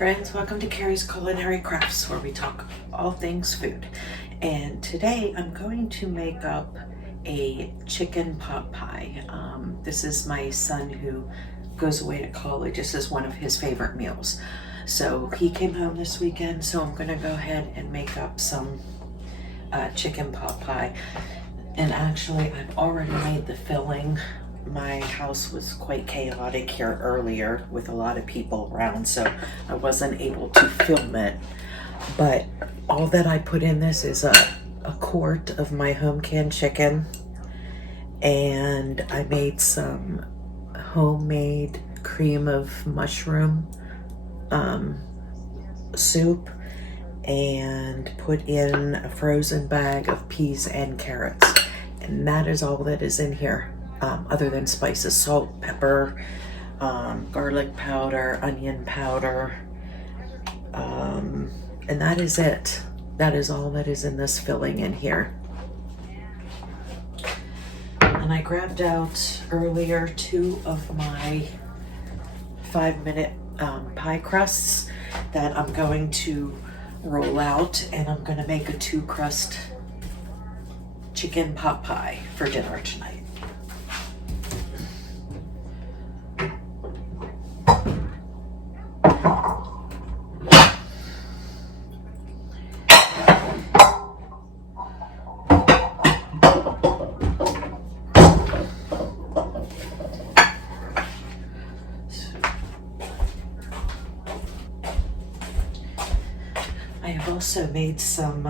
friends, welcome to Carrie's Culinary Crafts, where we talk all things food. And today I'm going to make up a chicken pot pie. This is my son who goes away to college. This is one of his favorite meals. So he came home this weekend, so I'm gonna go ahead and make up some chicken pot pie. And actually, I've already made the filling. My house was quite chaotic here earlier with a lot of people around, so I wasn't able to film it. But all that I put in this is a quart of my home canned chicken, and I made some homemade cream of mushroom soup, and put in a frozen bag of peas and carrots. And that is all that is in here. Other than spices, salt, pepper, garlic powder, onion powder, and that is it. That is all that is in this filling in here. And I grabbed out earlier 2 of my 5-minute pie crusts that I'm going to roll out, and I'm going to make a 2-crust chicken pot pie for dinner tonight. I have also made some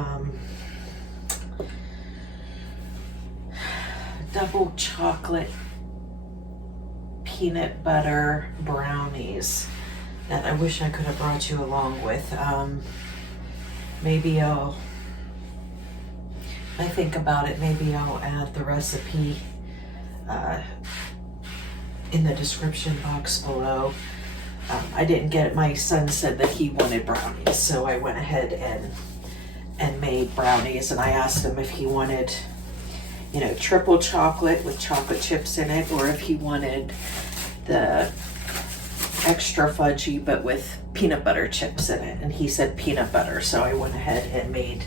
double chocolate peanut butter brownies that I wish I could have brought you along with. Maybe I think about it, maybe I'll add the recipe in the description box below. I didn't get it. My son said that he wanted brownies, so I went ahead and made brownies, and I asked him if he wanted, you know, triple chocolate with chocolate chips in it, or if he wanted the extra fudgy but with peanut butter chips in it, and he said peanut butter, so I went ahead and made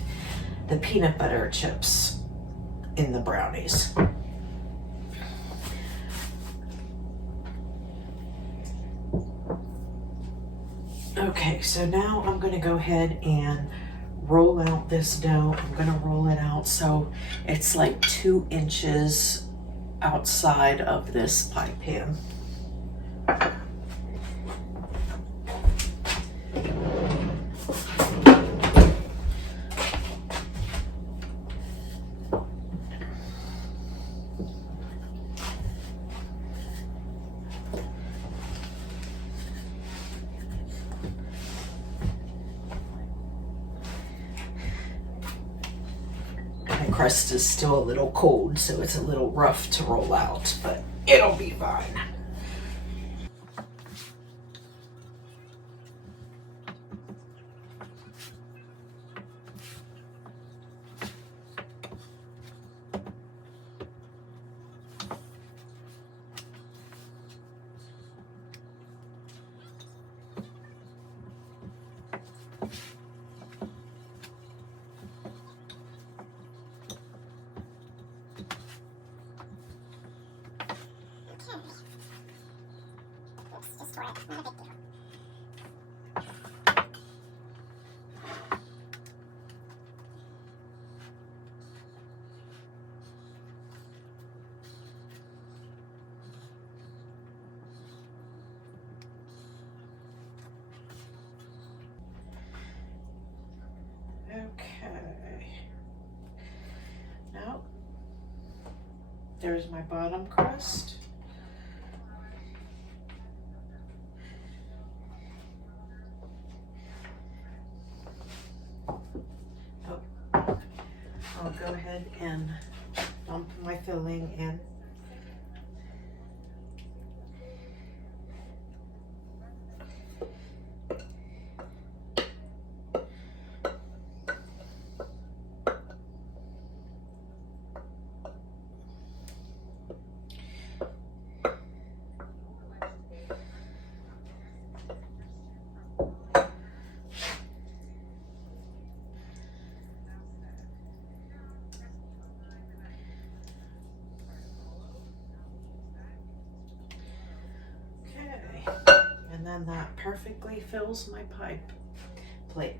the peanut butter chips in the brownies. Okay, so now I'm going to go ahead and roll out this dough. I'm going to roll it out so it's like 2 inches outside of this pie pan. Crust is still a little cold, so it's a little rough to roll out, but it'll be fine. Just work, not a big deal. Okay. Now, there's my bottom crust. I'll go ahead and dump my filling in. And then that perfectly fills my pie plate.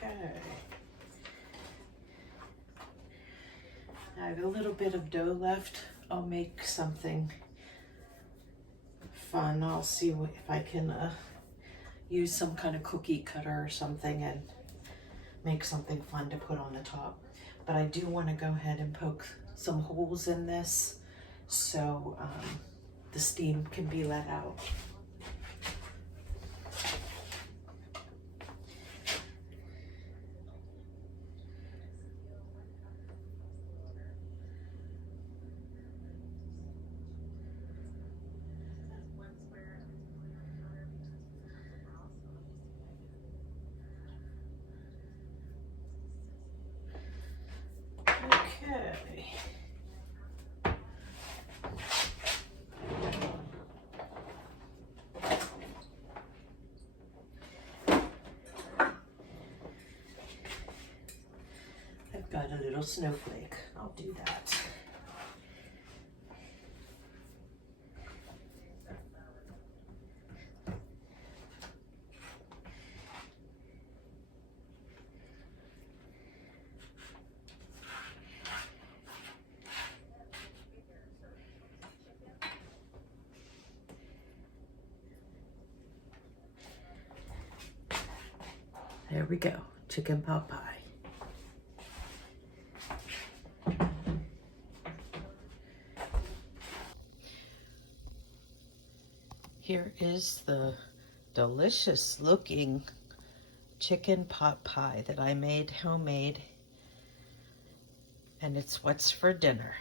Okay. I have a little bit of dough left. I'll make something fun. I'll see if I can use some kind of cookie cutter or something and make something fun to put on the top. But I do want to go ahead and poke some holes in this so the steam can be let out. Okay. I've got a little snowflake. I'll do that. There we go, chicken pot pie. Here is the delicious looking chicken pot pie that I made homemade, and it's what's for dinner.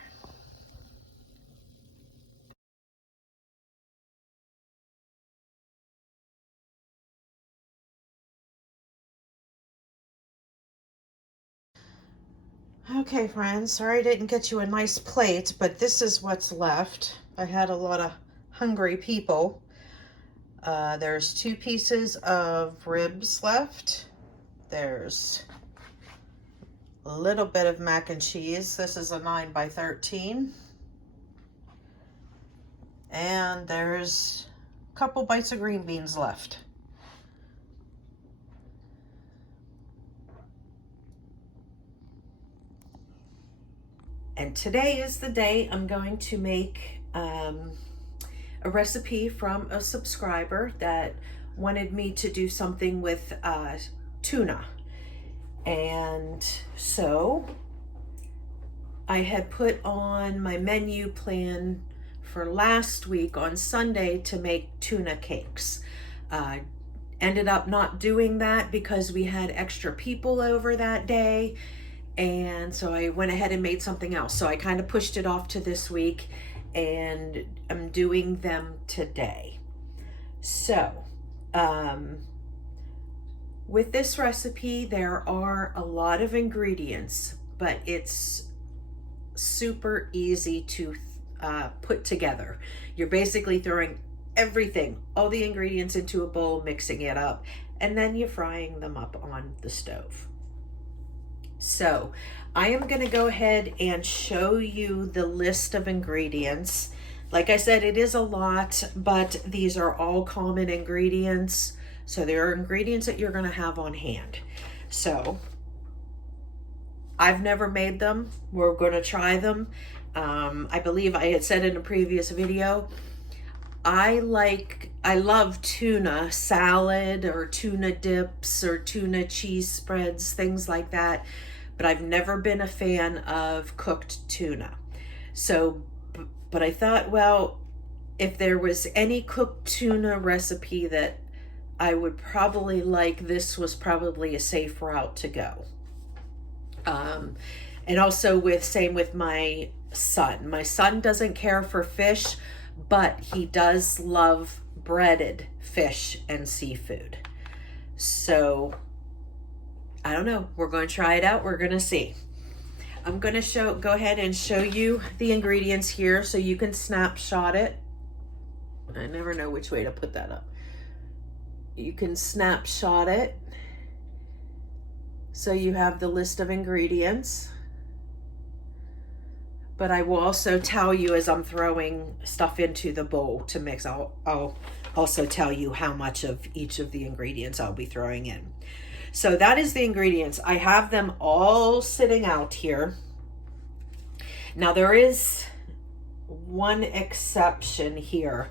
Okay, friends, sorry I didn't get you a nice plate, but this is what's left. I had a lot of hungry people. There's 2 pieces of ribs left. There's a little bit of mac and cheese. This is a 9 by 13. And there's a couple bites of green beans left. And today is the day I'm going to make a recipe from a subscriber that wanted me to do something with tuna. And so I had put on my menu plan for last week on Sunday to make tuna cakes. Ended up not doing that because we had extra people over that day. And so I went ahead and made something else. So I kind of pushed it off to this week, and I'm doing them today. So With this recipe, there are a lot of ingredients, but it's super easy to put together. You're basically throwing everything, all the ingredients into a bowl, mixing it up, and then you're frying them up on the stove. So I am going to go ahead and show you the list of ingredients. Like I said, it is a lot, but these are all common ingredients. So there are ingredients that you're going to have on hand. So I've never made them. We're going to try them. I believe I had said in a previous video, I love tuna salad or tuna dips or tuna cheese spreads, things like that. But I've never been a fan of cooked tuna. So, but I thought, well, if there was any cooked tuna recipe that I would probably like, this was probably a safe route to go. And also same with my son. My son doesn't care for fish, but he does love breaded fish and seafood. So I don't know. We're going to try it out. We're going to see. I'm going to go ahead and show you the ingredients here so you can snapshot it. I never know which way to put that up. You can snapshot it so you have the list of ingredients. But I will also tell you as I'm throwing stuff into the bowl to mix, I'll also tell you how much of each of the ingredients I'll be throwing in. So that is the ingredients. I have them all sitting out here. Now there is one exception here.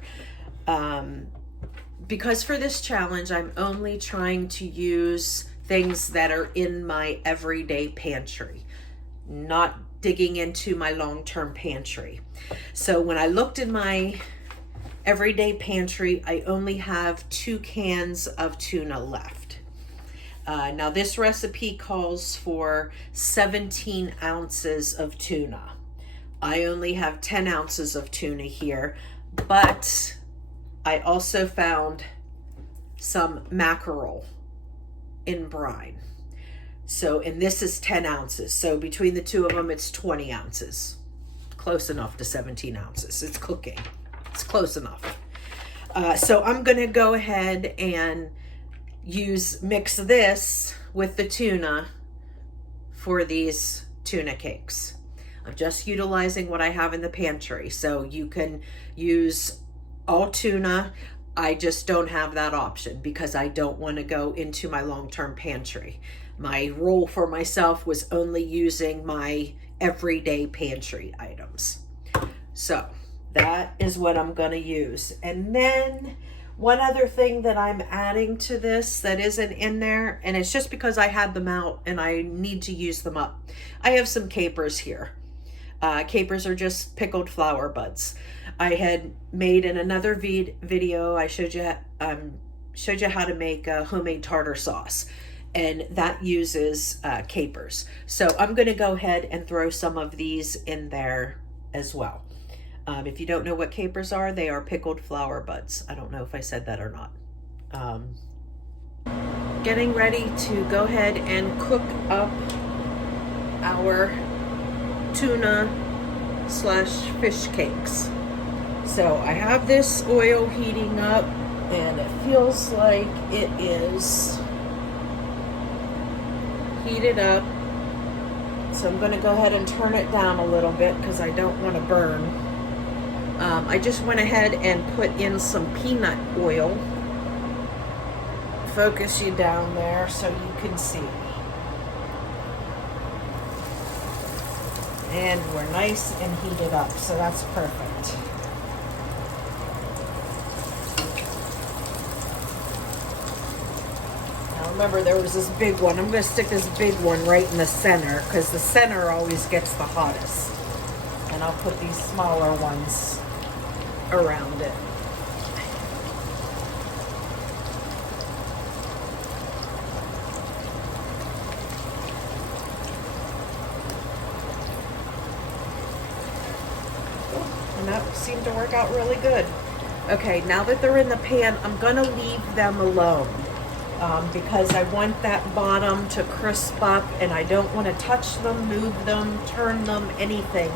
Because for this challenge, I'm only trying to use things that are in my everyday pantry, not digging into my long-term pantry. So when I looked in my everyday pantry, I only have 2 cans of tuna left. Now this recipe calls for 17 ounces of tuna. I only have 10 ounces of tuna here, but I also found some mackerel in brine. So, and this is 10 ounces. So between the two of them, it's 20 ounces. Close enough to 17 ounces. It's cooking. It's close enough. So I'm going to go ahead and mix this with the tuna for these tuna cakes. I'm just utilizing what I have in the pantry. So you can use all tuna. I just don't have that option because I don't want to go into my long-term pantry. My rule for myself was only using my everyday pantry items. So that is what I'm going to use. And then one other thing that I'm adding to this that isn't in there, and it's just because I had them out and I need to use them up. I have some capers here. Capers are just pickled flower buds. I had made in another video, I showed you how to make a homemade tartar sauce, and that uses capers. So I'm going to go ahead and throw some of these in there as well. If you don't know what capers are, they are pickled flower buds. I don't know if I said that or not. Getting ready to go ahead and cook up our tuna/fish cakes. So I have this oil heating up and it feels like it is heated up. So I'm going to go ahead and turn it down a little bit because I don't want to burn. I just went ahead and put in some peanut oil. Focus you down there so you can see. And we're nice and heated up, so that's perfect. Now remember, there was this big one. I'm going to stick this big one right in the center because the center always gets the hottest. And I'll put these smaller ones around it. And that seemed to work out really good. Okay, now that they're in the pan, I'm gonna leave them alone. because I want that bottom to crisp up, and I don't want to touch them, move them, turn them, anything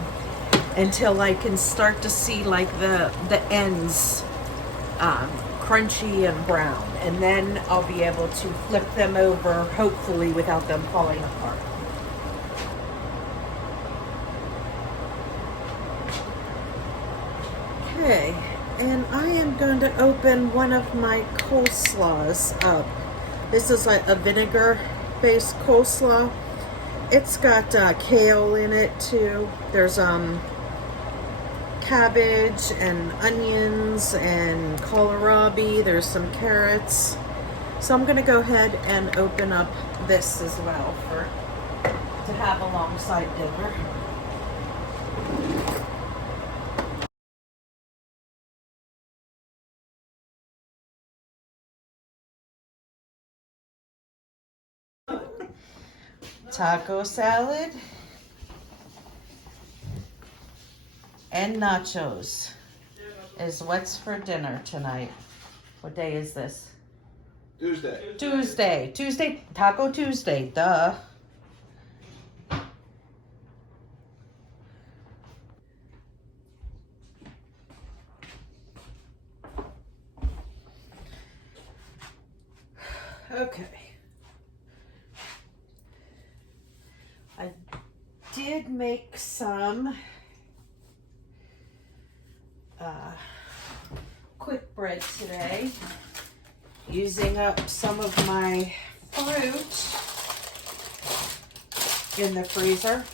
until I can start to see like the ends crunchy and brown, and then I'll be able to flip them over, hopefully without them falling apart. Okay, and I am going to open one of my coleslaws up. This is like a vinegar-based coleslaw. It's got kale in it too. There's cabbage and onions and kohlrabi. There's some carrots. So I'm gonna go ahead and open up this as well to have alongside dinner. Taco salad and nachos is what's for dinner tonight. What day is this? Tuesday, Taco Tuesday, duh. Okay. I did make some quick bread today, using up some of my fruit in the freezer.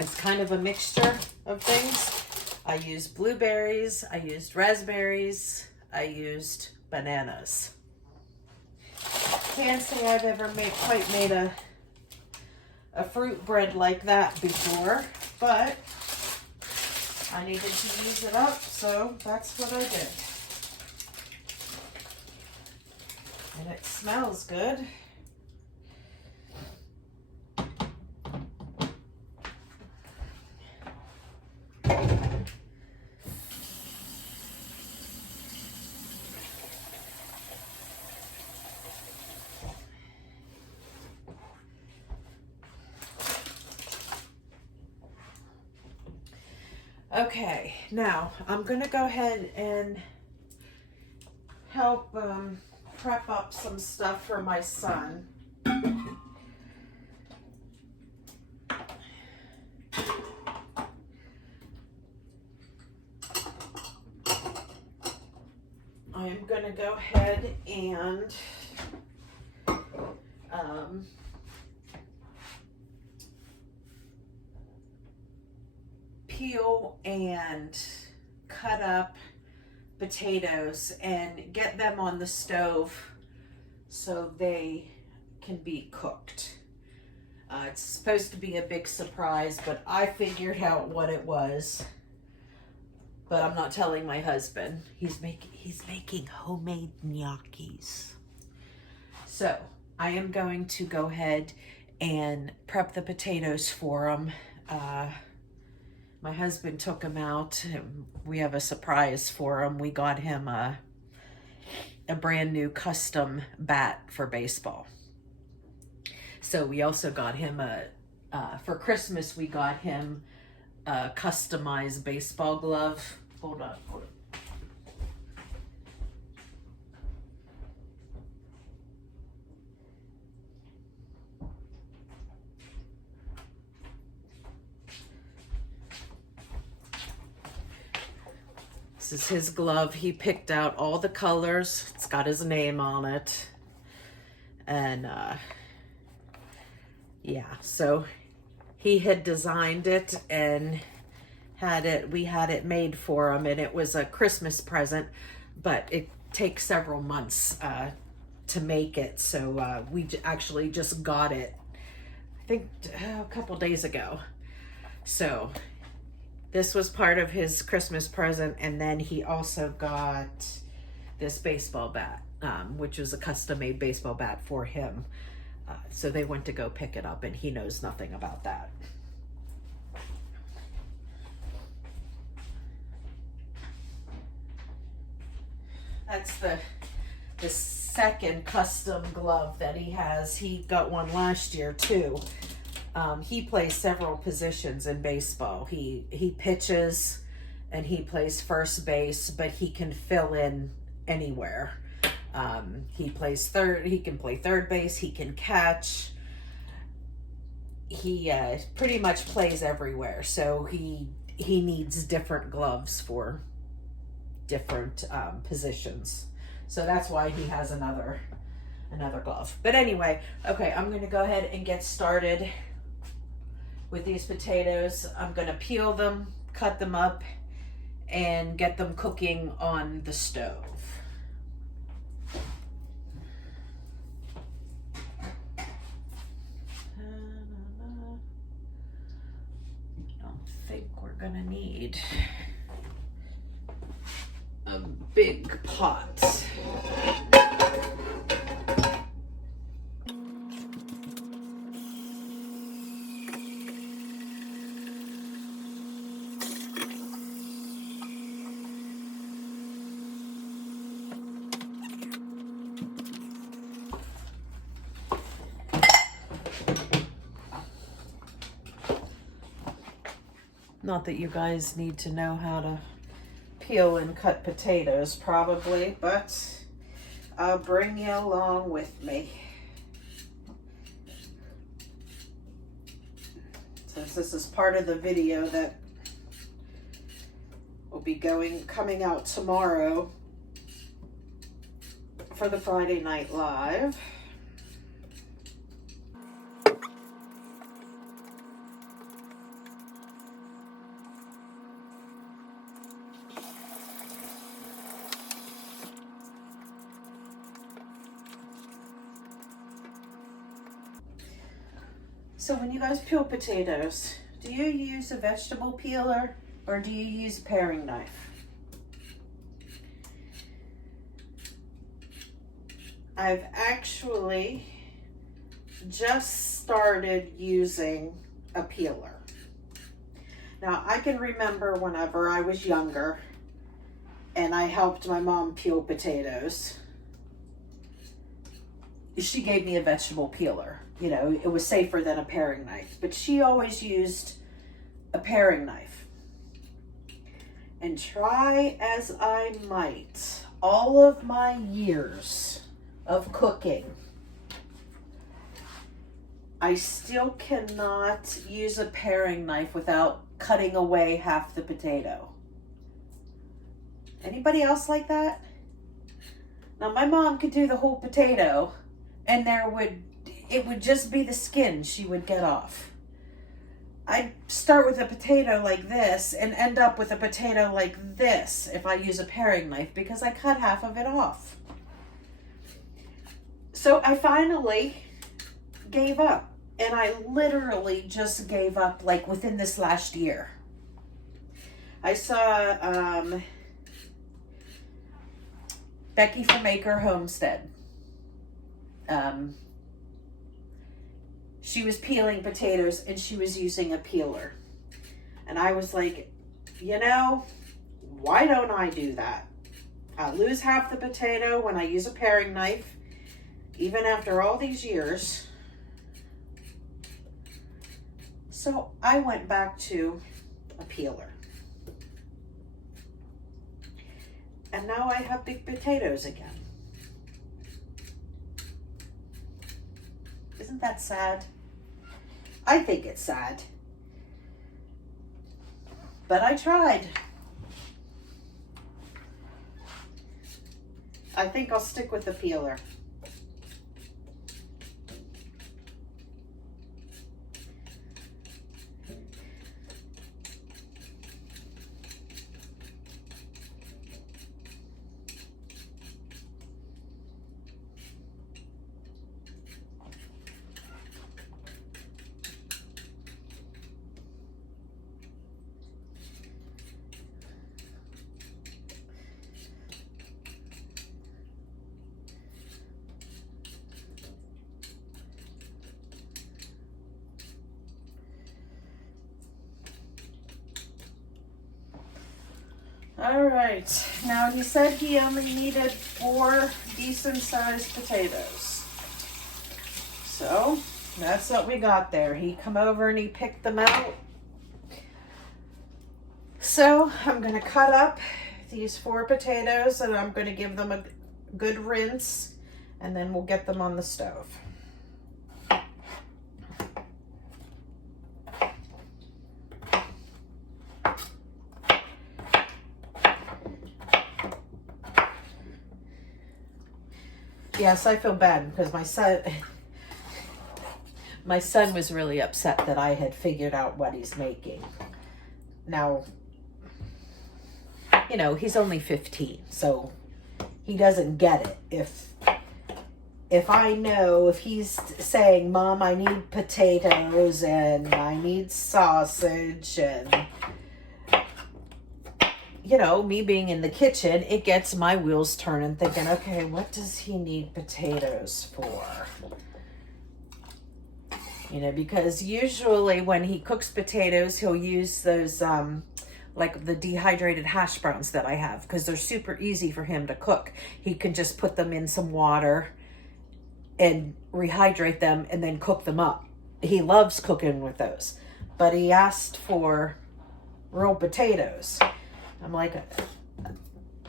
It's kind of a mixture of things. I used blueberries, I used raspberries, I used bananas. Can't say I've ever quite made a fruit bread like that before, but I needed to use it up, so that's what I did. And it smells good. Okay, now I'm gonna go ahead and help prep up some stuff for my son. I am gonna go ahead and peel and cut up potatoes and get them on the stove so they can be cooked. It's supposed to be a big surprise, but I figured out what it was. But I'm not telling my husband. He's making homemade gnocchis. So I am going to go ahead and prep the potatoes for him. My husband took him out. We have a surprise for him. We got him a brand new custom bat for baseball. So we also got him for Christmas, we got him a customized baseball glove. Hold on. This is his glove. He picked out all the colors. It's got his name on it. And yeah, so he had designed it and we had it made for him, and it was a Christmas present, but it takes several months to make it. So we actually just got it, I think a couple days ago. So this was part of his Christmas present, and then he also got this baseball bat, which was a custom-made baseball bat for him. So they went to go pick it up, and he knows nothing about that. That's the second custom glove that he has. He got one last year too. He plays several positions in baseball. He pitches and he plays first base, but he can fill in anywhere. He plays third. He can play third base. He can catch. He pretty much plays everywhere. So he needs different gloves for different positions. So that's why he has another glove. But anyway, okay, I'm going to go ahead and get started with these potatoes. I'm going to peel them, cut them up, and get them cooking on the stove. I don't think we're going to need a big pot. Not that you guys need to know how to peel and cut potatoes, probably, but I'll bring you along with me. Since this is part of the video that will be coming out tomorrow for the Friday Night Live. So when you guys peel potatoes, do you use a vegetable peeler or do you use a paring knife? I've actually just started using a peeler. Now I can remember whenever I was younger and I helped my mom peel potatoes, she gave me a vegetable peeler. You know, it was safer than a paring knife, but she always used a paring knife. And try as I might, all of my years of cooking, I still cannot use a paring knife without cutting away half the potato. Anybody else like that? Now my mom could do the whole potato and it would just be the skin she would get off. I'd start with a potato like this and end up with a potato like this if I use a paring knife because I cut half of it off. So I finally gave up, and I literally just gave up like within this last year. I saw Becky from Acre Homestead. She was peeling potatoes and she was using a peeler. And I was like, you know, why don't I do that? I lose half the potato when I use a paring knife, even after all these years. So I went back to a peeler. And now I have big potatoes again. Isn't that sad? I think it's sad. But I tried. I think I'll stick with the peeler. All right, now he said he only needed 4 decent-sized potatoes. So that's what we got there. He come over and he picked them out. So I'm gonna cut up these 4 potatoes and I'm gonna give them a good rinse and then we'll get them on the stove. Yes, I feel bad because my son was really upset that I had figured out what he's making. Now, you know, he's only 15, so he doesn't get it. If I know, if he's saying, Mom, I need potatoes and I need sausage and, you know, me being in the kitchen, it gets my wheels turning thinking, okay, what does he need potatoes for? You know, because usually when he cooks potatoes, he'll use those, like the dehydrated hash browns that I have, because they're super easy for him to cook. He can just put them in some water and rehydrate them and then cook them up. He loves cooking with those. But he asked for real potatoes. I'm like,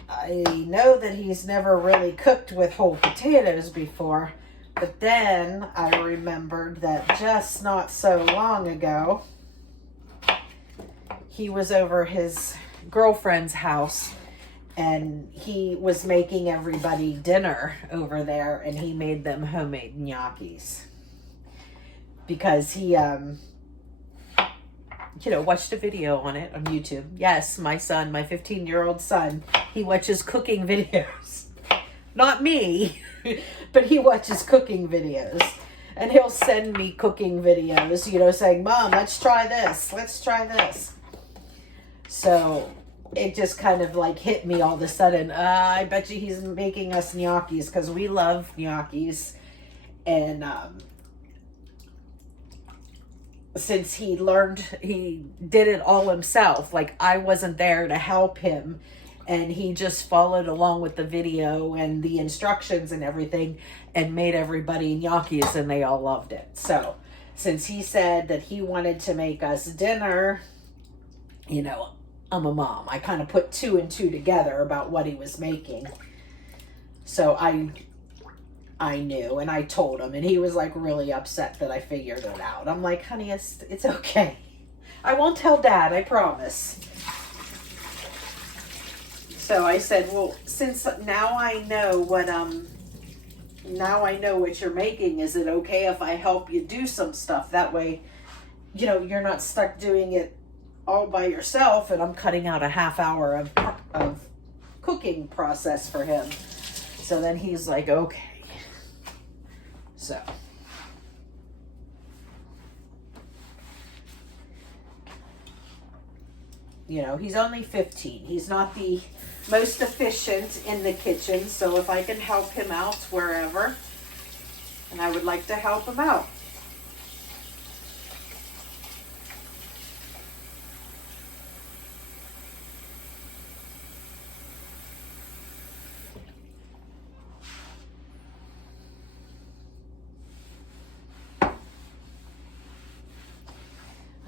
I know that he's never really cooked with whole potatoes before, but then I remembered that just not so long ago, he was over his girlfriend's house and he was making everybody dinner over there and he made them homemade gnocchis because he, you know, watched a video on it on YouTube. Yes, my son, my 15-year-old son, he watches cooking videos. Not me, but he watches cooking videos. And he'll send me cooking videos, you know, saying, Mom, let's try this. Let's try this. So it just kind of like hit me all of a sudden. I bet you he's making us gnocchis because we love gnocchis. And, since he did it all himself, like I wasn't there to help him and he just followed along with the video and the instructions and everything and made everybody gnocchis and they all loved it. So since he said that he wanted to make us dinner, you know, I'm a mom. I kind of put 2 and 2 together about what he was making. So I knew and I told him and he was like really upset that I figured it out. I'm like, honey, it's okay. I won't tell Dad, I promise. So I said, well, since now I know what you're making, is it okay if I help you do some stuff? That way, you know, you're not stuck doing it all by yourself and I'm cutting out a half hour of cooking process for him. So then he's like, okay. So, you know, he's only 15. He's not the most efficient in the kitchen. So if I can help him out wherever, and I would like to help him out.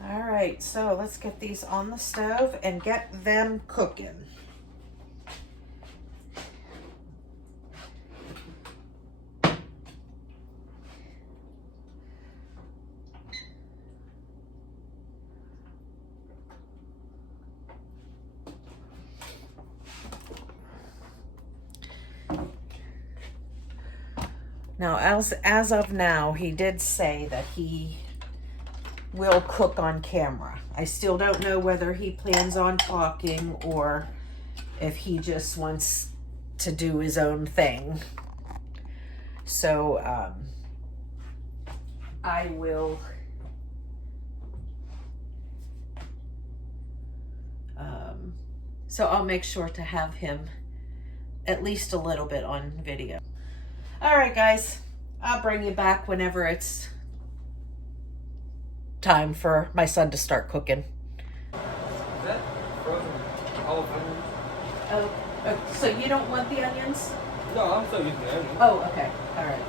Alright, so let's get these on the stove and get them cooking. Now, as of now, he did say that he will cook on camera. I still don't know whether he plans on talking or if he just wants to do his own thing. So, I will so I'll make sure to have him at least a little bit on video. All right, guys, I'll bring you back whenever it's time for my son to start cooking. Is that frozen olive onions? Oh, so you don't want the onions? No, I'm still using the onions. Oh, okay. All right.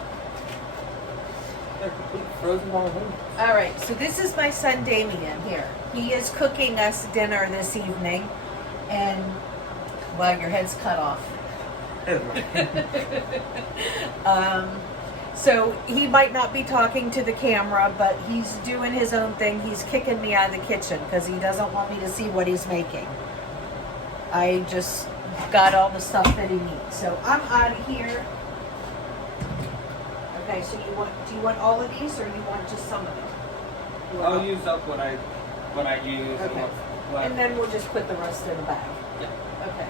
They're complete frozen on them. All right. So this is my son Damien here. He is cooking us dinner this evening, and well, your head's cut off. So he might not be talking to the camera, but he's doing his own thing. He's kicking me out of the kitchen because he doesn't want me to see what he's making. I just got all the stuff that he needs. So I'm out of here. Okay, so do you want all of these or you want just some of them? I'll use up what I use. Okay. And then we'll just put the rest in the bag. Yeah. Okay.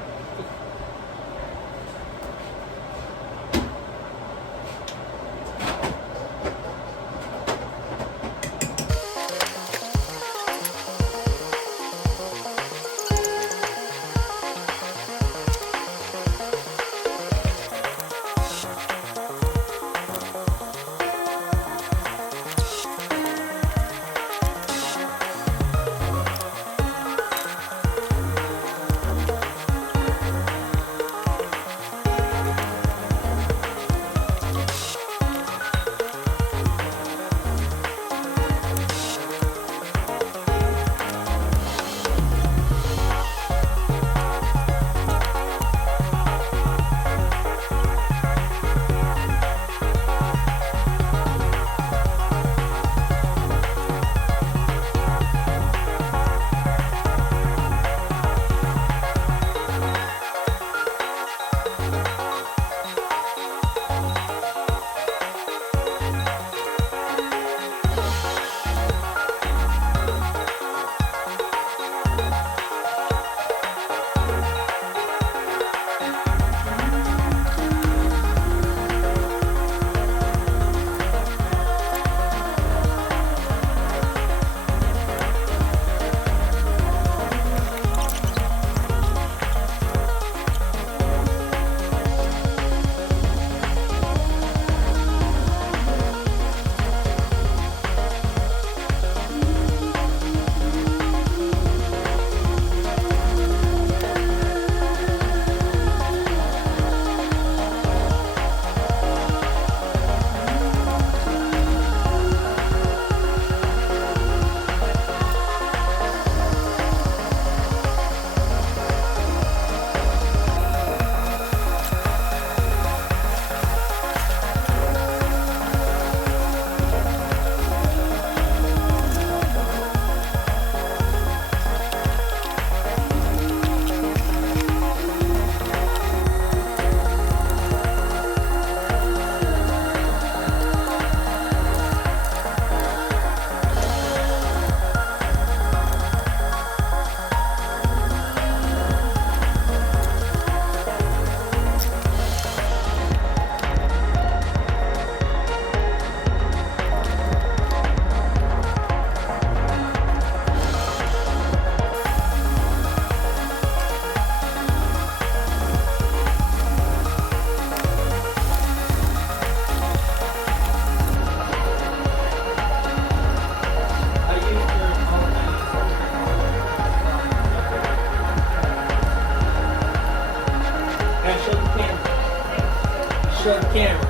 Show the camera.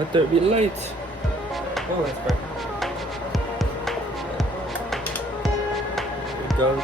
Let there be light. Oh, that's bright. There we go.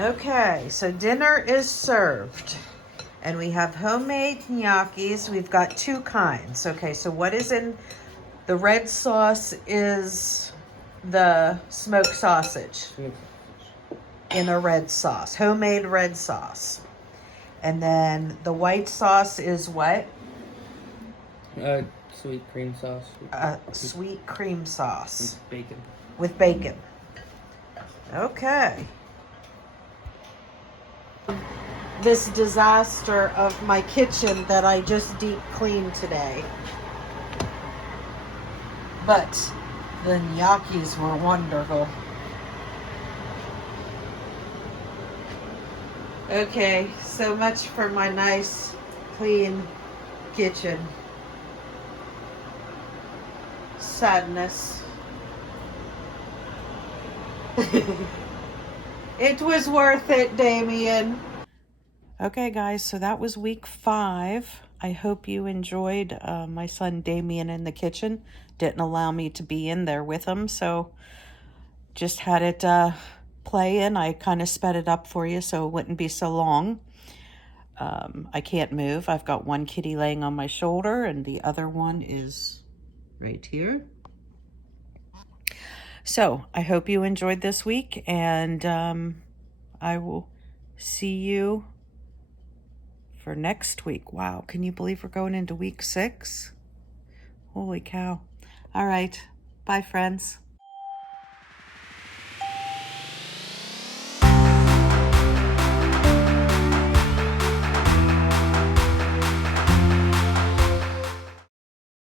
Okay, so dinner is served. And we have homemade gnocchis. We've got two kinds. Okay, so what is in the red sauce is the smoked sausage in a red sauce, homemade red sauce. And then the white sauce is what? Sweet cream sauce. Sweet cream sauce With bacon. with bacon. Okay. This disaster of my kitchen that I just deep cleaned today. But the gnocchis were wonderful. Okay, so much for my nice, clean kitchen. Sadness. It was worth it, Damien. Okay, guys, so that was week 5. I hope you enjoyed my son Damien in the kitchen. Didn't allow me to be in there with him, so just had it play in. I kind of sped it up for you so it wouldn't be so long. I can't move. I've got one kitty laying on my shoulder and the other one is right here. So I hope you enjoyed this week, and I will see you for next week. Wow, can you believe we're going into week 6? Holy cow. All right, bye friends.